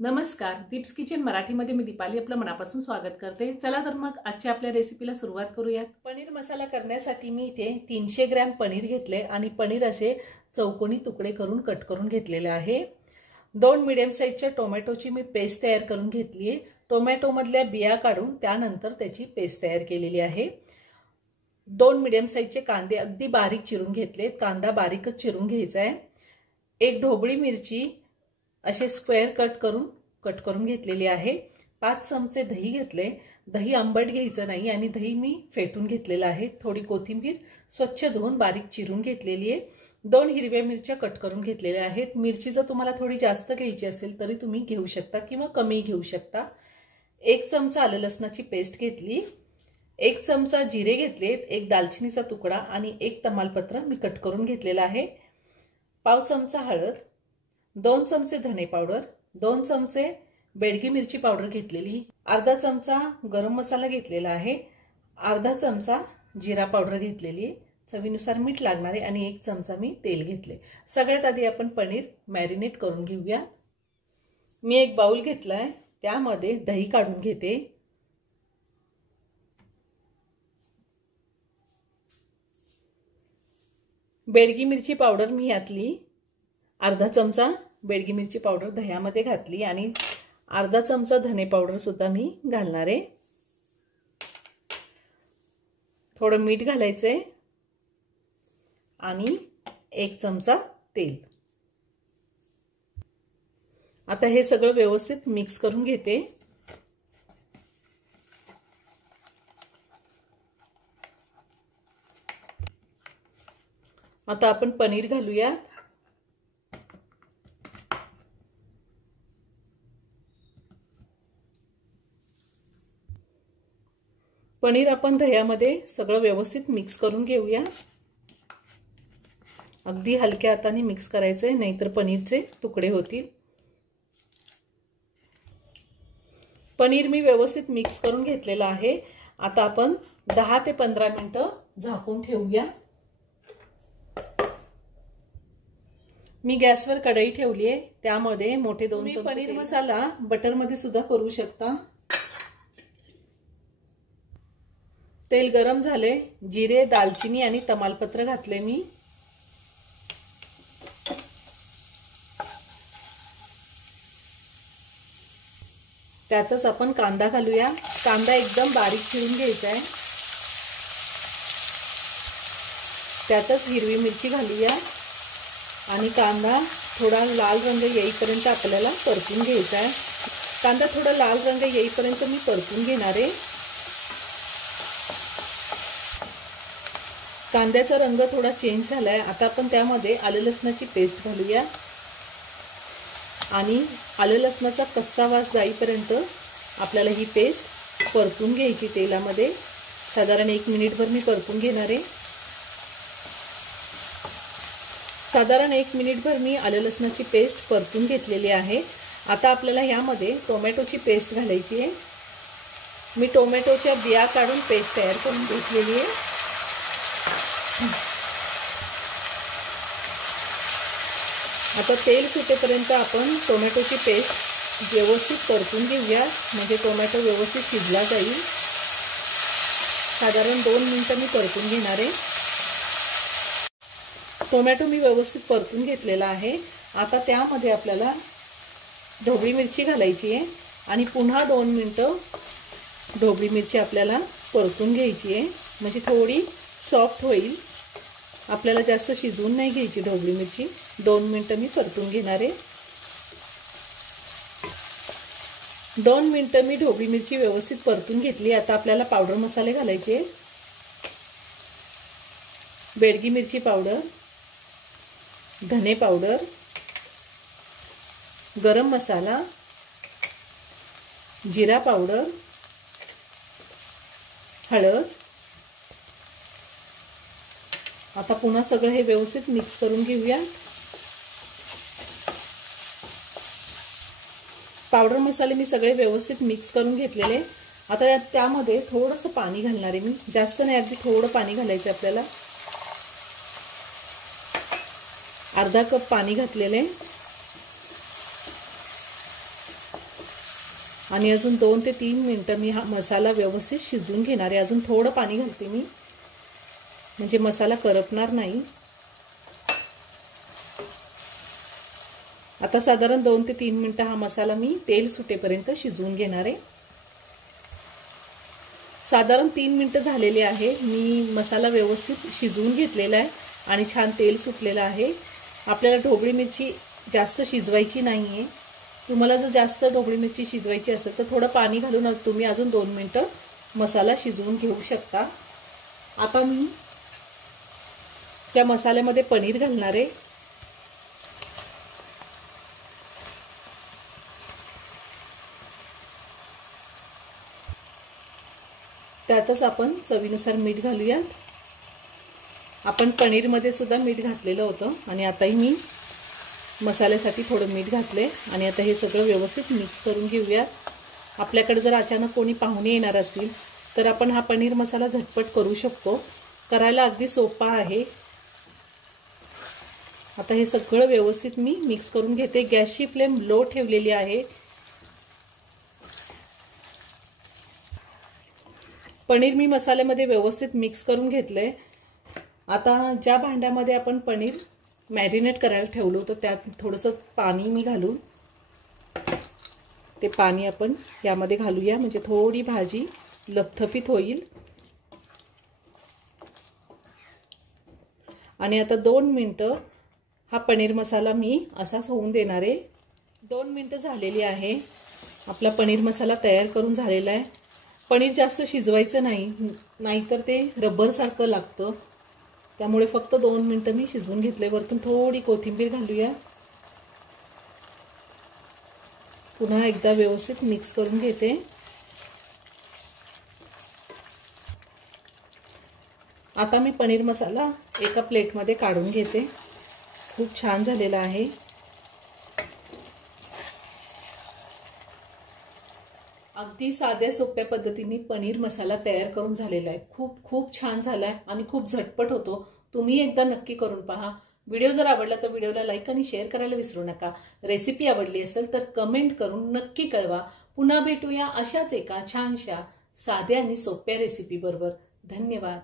नमस्कार, दीप्स किचन मराठीमध्ये मी दीपाली आपलं मनापासून स्वागत करते। चला तर मग आजच्या आपल्या रेसिपीला सुरुवात करूयात। पनीर मसाला करण्यासाठी मी इथे 300 ग्रॅम पनीर घेतले आणि पनीर असे चौकोनी तुकडे करून कट करून घेतलेले आहे। 2 मीडियम साइजच्या टोमॅटोची मी पेस्ट तयार करून घेतली आहे। टोमॅटो मधल्या बिया काढून त्यानंतर त्याची पेस्ट तयार केलेली आहे। 2 मीडियम साइजचे कांदे अगदी बारीक चिरून घेतलेत। कांदा बारीकच चिरून घ्यायचा आहे। एक ढोबळी मिरची असे स्क्वेअर कट करून घेतलेली आहे। 5 चमचे दही घेतले। दही आंबट घ्यायचं नाही आणि दही मी फेटून घेतलेलं आहे। थोडी कोथिंबीर स्वच्छ धुवून बारीक चिरून घेतलेली आहे। 2 हिरव्या मिरच्या कट करून घेतलेल्या आहेत। मिरची जर तुम्हाला थोडी जास्त घ्यायची असेल तरी तुम्ही घेऊ शकता किंवा कमी घेऊ शकता। 1 चमचा आलं लसणाची पेस्ट घेतली। 1 चमचा जिरे घेतलेत। 1 दालचिनीचा तुकडा आणि 1 तमालपत्र मी कट करून घेतलेला आहे। पाव चमचा हळद, 2 चमचे धने पावडर, 2 चमचे बेडगी मिरची पावडर घेतलेली, अर्धा चमचा गरम मसाला घेतलेला आहे, अर्धा चमचा जिरा पावडर घेतलेली, चवीनुसार मीठ लागणार आहे आणि 1 चमचा मी तेल घेतले। सगळ्यात आधी आपण पनीर मॅरिनेट करून घेऊया। मी एक बाउल घेतलाय, त्यामध्ये दही काढून घेते। बेडगी मिरची पावडर मी यातली अर्धा चमचा बेडगी मिरची पावडर दह्यामध्ये घातली आणि अर्धा चमचा धने पावडर सुद्धा मी घालणार आहे। थोडं मीठ घालायचंय आणि 1 चमचा तेल। आता हे सगळं व्यवस्थित मिक्स करून घेते। आता आपण पनीर घालूया। पनीर आपण दह्यामध्ये सगळं व्यवस्थित मिक्स करून घेऊया। अगदी हलक्या हाताने मिक्स करायचंय, नाहीतर पनीरचे तुकडे होतील। पनीर मी व्यवस्थित मिक्स करून घेतलेलं आहे। आता आपण 10 ते 15 मिनिटं झाकून ठेवूया। मी गॅसवर कढई ठेवली आहे, त्यामध्ये मोठे 2 चमचे पनीर मसाला बटर मध्ये सुद्धा करू शकता। तेल गरम झाले, जिरे, दालचिनी आणि तमालपत्र घातले मी। त्यातच आपण कांदा घालूया। कांदा एकदम बारीक चिरून घ्यायचा आहे। त्यातच हिरवी मिरची घालूया आणि कांदा थोडा लाल रंग येईपर्यंत आपल्याला परतून घ्यायचा आहे। कांदा थोडा लाल रंग येईपर्यंत मी परतून घेणार आहे। कांद्याचा रंग थोडा चेंज झालाय। आता आपण त्यामध्ये आलं लसणाची पेस्ट घालूया आणि आलं लसणाचा कच्चा वास जाईपर्यंत आपल्याला ही पेस्ट परतून घ्यायची तेलामध्ये। साधारण 1 मिनिटभर मी परतून घेणार आहे। साधारण 1 मिनिटभर मी आलं लसणाची पेस्ट परतून घेतलेली आहे। आता आपल्याला यामध्ये टोमॅटोची पेस्ट घालायची आहे। मी टोमॅटोच्या बिया काढून पेस्ट तयार करून घेतलेली आहे। आता तेल सुटेपर्यंत आपण टोमॅटोची पेस्ट व्यवस्थित परतून घेऊया, म्हणजे टोमॅटो व्यवस्थित शिजला जाईल। साधारण 2 मिनिटं मी परतून घेणार आहे। टोमॅटो मी व्यवस्थित परतून घेतलेला आहे। आता त्यामध्ये आपल्याला ढोबळी मिरची घालायची आहे आणि पुन्हा 2 मिनिटं ढोबळी मिरची आपल्याला परतून घ्यायची आहे, म्हणजे थोडी सॉफ्ट होईल। आपल्याला जास्त शिजवून नाही घ्यायची ढोबळी मिरची। 2 मिनिटं मी परतून घेणार आहे। 2 मिनिटं मी ढोबळी मिरची व्यवस्थित परतून घेतली। आता आपल्याला पावडर मसाले घालायचे। बेडगी मिरची पावडर, धने पावडर, गरम मसाला, जिरा पावडर, हळद। आता पुन्हा सगळं हे व्यवस्थित मिक्स करून घेऊया। पावडर मसाले मी सगळे व्यवस्थित मिक्स करून घेतलेले। आता त्यामध्ये थोडंसं पाणी घालणार आहे मी, जास्त नाही, अगदी थोडं पाणी घालायचं आपल्याला। अर्धा कप पाणी घातलेले। आणि अजून 2 ते 3 मिनिटं मी हा मसाला व्यवस्थित शिजवून घेणार आहे। अजून थोडं पाणी घालते मी, म्हणजे मसाला करपणार नाही। आता साधारण 2 ते 3 मिनिटं हा मसाला मी तेल सुटेपर्यंत शिजवून घेणार आहे। साधारण 3 मिनिटं झालेली आहे। मी मसाला व्यवस्थित शिजवून घेतलेला आहे आणि छान तेल सुटलेलं आहे। आपल्याला ढोबळी मिरची जास्त शिजवायची नाहीये। तुम्हाला जर जास्त ढोबळी मिरची शिजवायची असेल तर थोडं पाणी घालून तुम्ही अजून 2 मिनिटं मसाला शिजवून घेऊ शकता। आता मी त्या मसाल्यामध्ये पनीर घालणार आहे। त्यातच आपण चवीनुसार मीठ घालूया। आपण पनीरमध्ये सुद्धा मीठ घातलेलं होतं आणि आताही मी मसाल्यासाठी थोडं मीठ घातले आणि आता हे सगळं व्यवस्थित मिक्स करून घेऊया। आपल्याकडे जर अचानक कोणी पाहुणे येणार असतील तर आपण हा पनीर मसाला झटपट करू शकतो। करायला अगदी सोपा आहे। आता हे सगळं व्यवस्थित मी मिक्स करून घेते। गॅसची फ्लेम लो ठेवलेली आहे। पनीर मी मसाल्यामध्ये व्यवस्थित मिक्स करून घेतले। आता ज्या भांड्यामध्ये आपण पनीर मॅरिनेट करायला ठेवलं होतं त्यात थोडंसं पाणी मी घालून ते पाणी आपण यामध्ये घालूया, म्हणजे थोडी भाजी लपथपीत होईल। आणि आता 2 मिनिटं हा पनीर मसाला मी असाच होऊन देणार आहे। 2 मिनिटं झालेली आहे। आपला पनीर मसाला तयार करून झालेला आहे। पनीर जास्त शिजवायचं नाही, नाहीतर ते रबर सारखं लागतं। त्यामुळे फक्त 2 मिनिटं मी शिजवून घेतले। वरतून थोडी कोथिंबीर घालूया। पुन्हा एकदा व्यवस्थित मिक्स करून घेते। आता मी पनीर मसाला एका प्लेटमध्ये काढून घेते। खूप छान झालेला आहे। अगदी साध्या सोप्या पद्धतीने पनीर मसाला तयार करून झालेला आहे। खूप छान झालाय आणि खूप झटपट होतो। तुम्ही एकदा नक्की करून पहा। व्हिडिओ जर आवडला तर व्हिडिओला लाईक आणि शेअर करायला विसरू नका। रेसिपी आवडली असेल तर कमेंट करून नक्की कळवा। पुन्हा भेटूया अशाच एका छानशा साध्या आणि सोप्या रेसिपी बरोबर। धन्यवाद।